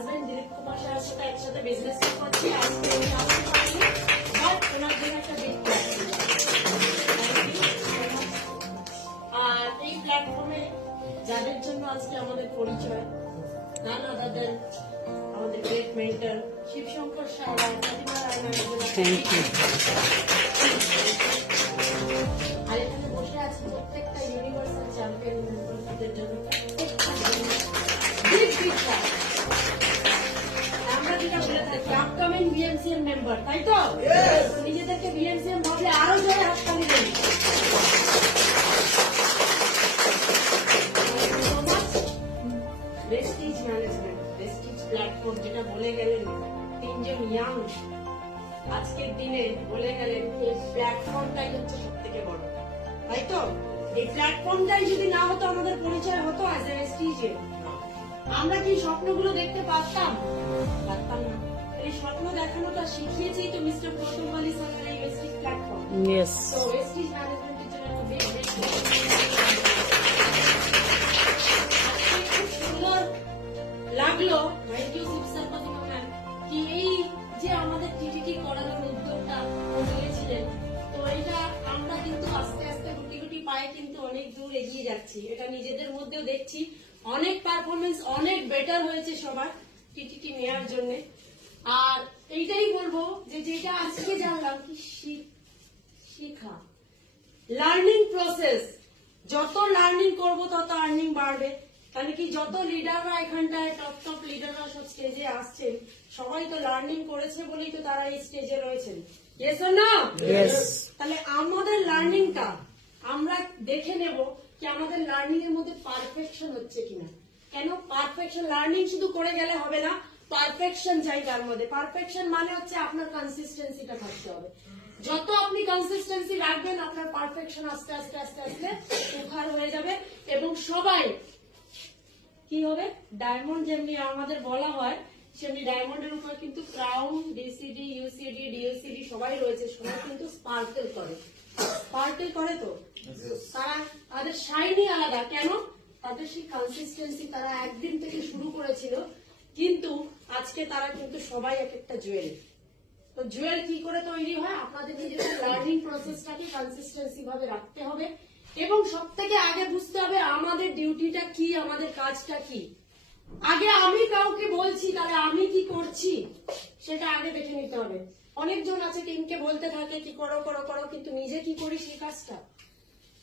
Husband Dilip Kumar স্যারের সাথে একসাথে বিজনেস করছি, আজকে উনি আসতে পারেনি, বাট ওনার জন্য একটা বিগ প্ল্যাটফর্ম। আর এই প্ল্যাটফর্মে যাদের জন্য আজকে আমাদের পরিচয়, নান আদার দেন আমাদের গ্রেট মেন্টর শিবশঙ্কর স্যার আর প্রতিমা রায়না। আর এখানে বসে আছে প্রত্যেকটা ইউনিভার্সাল চ্যাম্পিয়ন মেন্টরদের জন্য আমরা যেটা বলে থাকি আপকামিং বিএমসিএম মেম্বার, তাই তো? নিজেদেরকে বিএমসিএম ভাবলে আরো জোরে হাততালি দেন। প্রেস্টিজ ম্যানেজমেন্ট, প্রেস্টিজ প্ল্যাটফর্ম যেটা বলে গেলেন তিনজন ইয়াং আজকের দিনে বলে গেলেন এই প্ল্যাটফর্মটাই হচ্ছে সব থেকে বড়, তাই তো? এই প্ল্যাটফর্মটাই যদি না হতো আমাদের পরিচয় হতো অ্যাজ এ প্রেস্টিজে, আমরা কি স্বপ্নগুলো দেখতে পারতাম? পারতাম না। এই স্বপ্ন দেখানোটা শিখিয়েছেই তো মিস্টার প্রথম আলী স্যারের এই প্রেস্টিজ প্ল্যাটফর্ম। Yes. তো প্রেস্টিজ ম্যানেজমেন্টের জন্য একটা বিগ খুব সুন্দর লাগলো। Thank you Shiv sir, Pratima ma'am, কি এই যে আমাদের টিটিটি করানোর উদ্যোগটা নিয়েছিলেন, তো এটা আমরা কিন্তু আস্তে আস্তে গুটি গুটি পায়ে কিন্তু অনেক দূর এগিয়ে যাচ্ছি। এটা নিজেদের মধ্যেও দেখছি অনেক পারফরমেন্স অনেক বেটার হয়েছে সবার টিটিটি নেওয়ার জন্য। আর এইটাই বলবো যে যেটা আজকে জানলাম কি শিখা লার্নিং প্রসেস, যত লার্নিং করব তত আর্নিং বাড়বে। কারণ কি যত লিডাররা এখানটায় টপ লিডাররা সব স্টেজে আসছেন, সবাই তো লার্নিং করেছে বলেই তো তারা এই স্টেজে রয়েছেন। Yes or no? Yes. তাহলে আমাদের লার্নিংটা আমরা দেখে নেব কি আমাদের লার্নিং এর মধ্যে পারফেকশন হচ্ছে কিনা। কেন পারফেকশন? লার্নিং শুধু করে গেলে হবে না, পারফেকশন চাই তার মধ্যে। পারফেকশন মানে হচ্ছে আপনার কনসিস্টেন্সিটা থাকতে হবে। যত আপনি কনসিস্টেন্সি রাখবেন আপনার পারফেকশন আস্তে আস্তে আস্তে আস্তে উদ্ধার হয়ে যাবে। এবং সবাই কি হবে, ডায়মন্ড যেমনি আমাদের বলা হয় সেমনি ডায়মন্ডের উপর কিন্তু ক্রাউন, ডিসিডি, ইউসিডি, ডিওসিডি সবাই রয়েছে, সবাই কিন্তু স্পার্কেল করে। স্পার্কেল করে তো তারা, তাদের শাইনি আলাদা। কেন? তাদের সেই কনসিস্টেন্সি, তারা একদিন থেকে শুরু করেছিল, কিন্তু আজকে তারা কিন্তু সবাই এক একটা জুয়েল। তো জুয়েল কি করে তৈরি হয়? আপনাদের নিজেদের লার্নিং প্রসেসটাকে কনসিস্টেন্সি ভাবে রাখতে হবে এবং সব থেকে আগে বুঝতে হবে আমাদের ডিউটিটা কি, আমাদের কাজটা কি। আগে আমি কাউকে বলছি তাহলে আমি কি করছি সেটা আগে দেখে নিতে হবে। অনেকজন আছে টিমকে বলতে থাকে কি করো করো করো, কিন্তু নিজে কি করি সেই কাজটা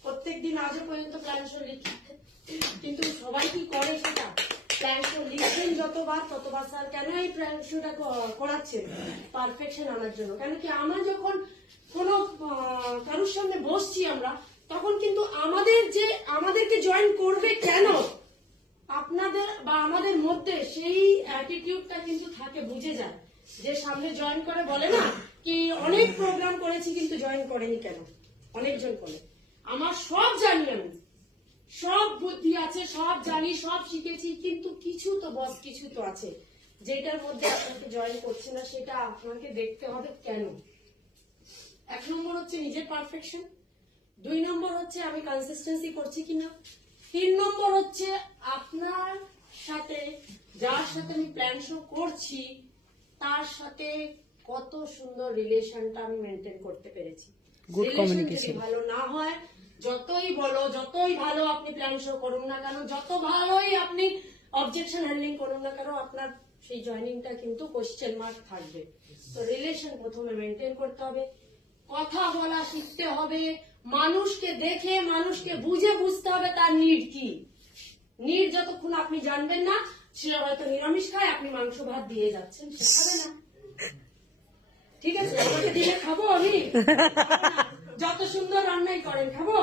প্রত্যেকদিন আজও পর্যন্ত প্ল্যান শো লিখি, কিন্তু সবাই কি করে সেটা? প্ল্যান শো লিখছেন যতবার ততবার স্যার কেন এই প্ল্যান শোটা করাচ্ছেন? পারফেকশন আনার জন্য। কেন কি আমরা যখন কোনো কারোর সামনে বসছি আমরা, তখন কিন্তু আমাদেরকে জয়েন করবে কেন, আপনাদের বা আমাদের মধ্যে সেই অ্যাটিটিউডটা কিন্তু থাকে, বুঝে যায়। যে সামনে জয়েন করে বলে না কি অনেক প্রোগ্রাম করেছি কিন্তু জয়েন করেনি কেন? অনেকজন করে আমার সব জানি, আমি সব বুদ্ধি আছে, সব জানি, সব শিখেছি, কিন্তু কিছু তো বস কিছু তো আছে যেটার মধ্যে আপনাকে জয়েন করছে না, সেটা আপনাকে দেখতে হবে কেন। 1 নম্বর হচ্ছে নিজের পারফেকশন, 2 নম্বর হচ্ছে আমি কনসিস্টেন্সি করছি কিনা, 3 নম্বর হচ্ছে আপনার সাথে যার সাথে আমি প্ল্যান শো করছি তার সাথে কত সুন্দর রিলেশনটা আমি মেনটেন করতে পেরেছি। গুড কমিউনিকেশন ভালো না হয়, যতই বলো, যতই ভালো আপনি প্ল্যান শো করুন না কেন, যত ভালোই আপনি অবজেকশন হ্যান্ডলিং করুন না কেন, আপনার সেই জয়নিংটা কিন্তু কোশ্চেন মার্ক থাকবে। তো রিলেশন প্রথমে মেনটেন করতে হবে, কথা বলা শিখতে হবে, মানুষকে দেখে মানুষকে বুঝে বুঝতে হবে তার নিড কি। নিড যতক্ষণ আপনি জানবেন না, সে হয়তো নিরামিষ খায়, আপনি মাংস ভাত দিয়ে যাচ্ছেন, সে খাবে না। ঠিক আছে, আমাকে দিলে খাবো আমি? যত সুন্দর রান্নাই করেন খাবো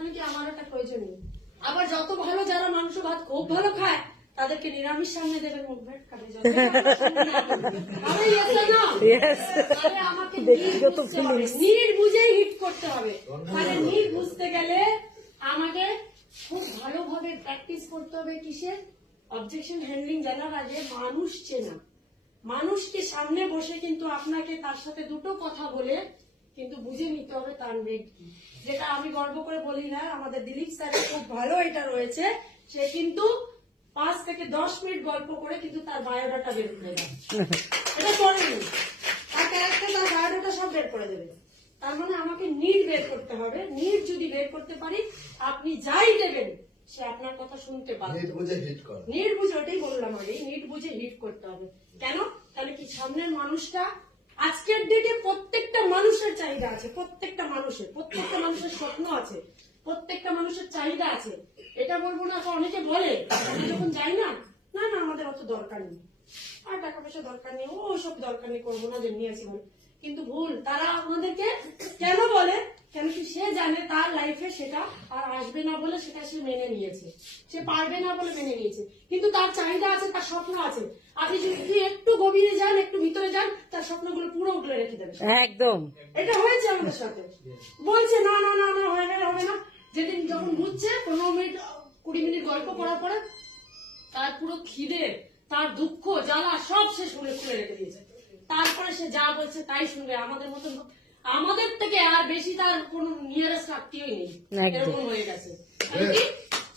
আমি কি? আমার একটা প্রয়োজন নেই। আবার যত ভালো যারা মাংস ভাত খুব ভালো খায় তাদেরকে নিরামিষ সামনে দেবেন, মুখ ভেট খাবে, আমাকে নিড বুঝেই হিট করতে হবে। মানে নিড বুঝতে গেলে আমাকে খুব ভালোভাবে প্র্যাকটিস করতে হবে কিসের? অবজেকশন হ্যান্ডলিং জানার আগে মানুষ চেনা, মানুষকে সামনে বসে কিন্তু আপনাকে তার সাথে দুটো কথা বলে কিন্তু বুঝে নিতে হবে তার নিড কি। যেটা আমি গর্ব করে বলি না, আমাদের দিলীপ স্যারের খুব ভালো এটা রয়েছে, সে কিন্তু 5 থেকে 10 মিনিট গল্প করে কিন্তু তার বায়োডাটা বের করে দেয়। এটা করেনি, তার ক্যারেক্টার, তার বায়োডাটা সব বের করে দেবে। তার মানে আমাকে নিড বের করতে হবে। নিড যদি বের করতে পারি, আপনি যাই দেবেন সে আপনার কথা শুনতে পারে। নিড বুঝে, ওটাই বললাম আগে, নিড বুঝে হিট করতে হবে। কেন? তাহলে কি সামনের মানুষটা, আজকের ডেটে প্রত্যেকটা মানুষের চাহিদা আছে, প্রত্যেকটা মানুষের স্বপ্ন আছে, প্রত্যেকটা মানুষের চাহিদা আছে। এটা বলবো না, অনেকে বলে আমি যখন যাই না, না না আমাদের অত দরকার নেই, আর টাকা পয়সা দরকার নেই, ও সব দরকার নেই, করবো না, যেমনি আছি বলে। কিন্তু ভুল, তারা আমাদেরকে কেন বলে? কেন কি সে জানে তার লাইফে সেটা আর আসবে না বলে সেটা সে মেনে নিয়েছে, সে পারবে না বলে মেনে নিয়েছে। কিন্তু তার চাহিদা আছে, তার স্বপ্ন আছে। আপনি যদি একটু গভীরে যান, একটু ভিতরে যান, তার স্বপ্নগুলো পুরো উগলে রেখে দেবে। একদম। এটা হয়েছে আমাদের সাথে। বলছে না না না না, হবে না। যেদিন যখন বুঝছে 15 মিনিট 20 মিনিট গল্প করার পরে তার পুরো খিদে, তার দুঃখ জ্বালা সব সে শুনে খুলে রেখে দিয়েছে। তারপরে সে যা বলছে তাই শুনবে। আমাদের মতন, আমাদের থেকে আর বেশি তার কোন নিয়ারেস্ট আত্মীয়ই নেই, এরকম হয়ে গেছে। কি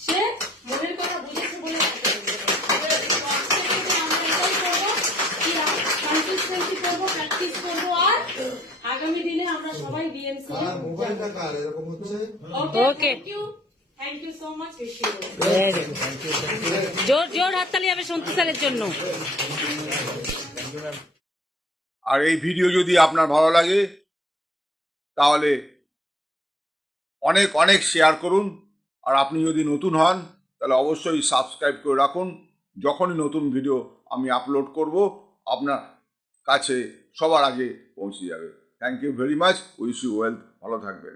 সে মনের কথা বুঝেছে বলে প্র্যাকটিস করবো, আর আগামী দিনে আমরা সবাই BMC. Okay, thank you so much. জোর জোর হাততালি হবে সন্তু স্যারের জন্য। আর এই ভিডিও যদি আপনার ভালো লাগে তাহলে অনেক অনেক শেয়ার করুন। আর আপনি যদি নতুন হন তাহলে অবশ্যই সাবস্ক্রাইব করে রাখুন। যখনই নতুন ভিডিও আমি আপলোড করব আপনার কাছে সবার আগে পৌঁছে যাবে। Thank you very much. Wish you wealth. ভালো থাকবেন।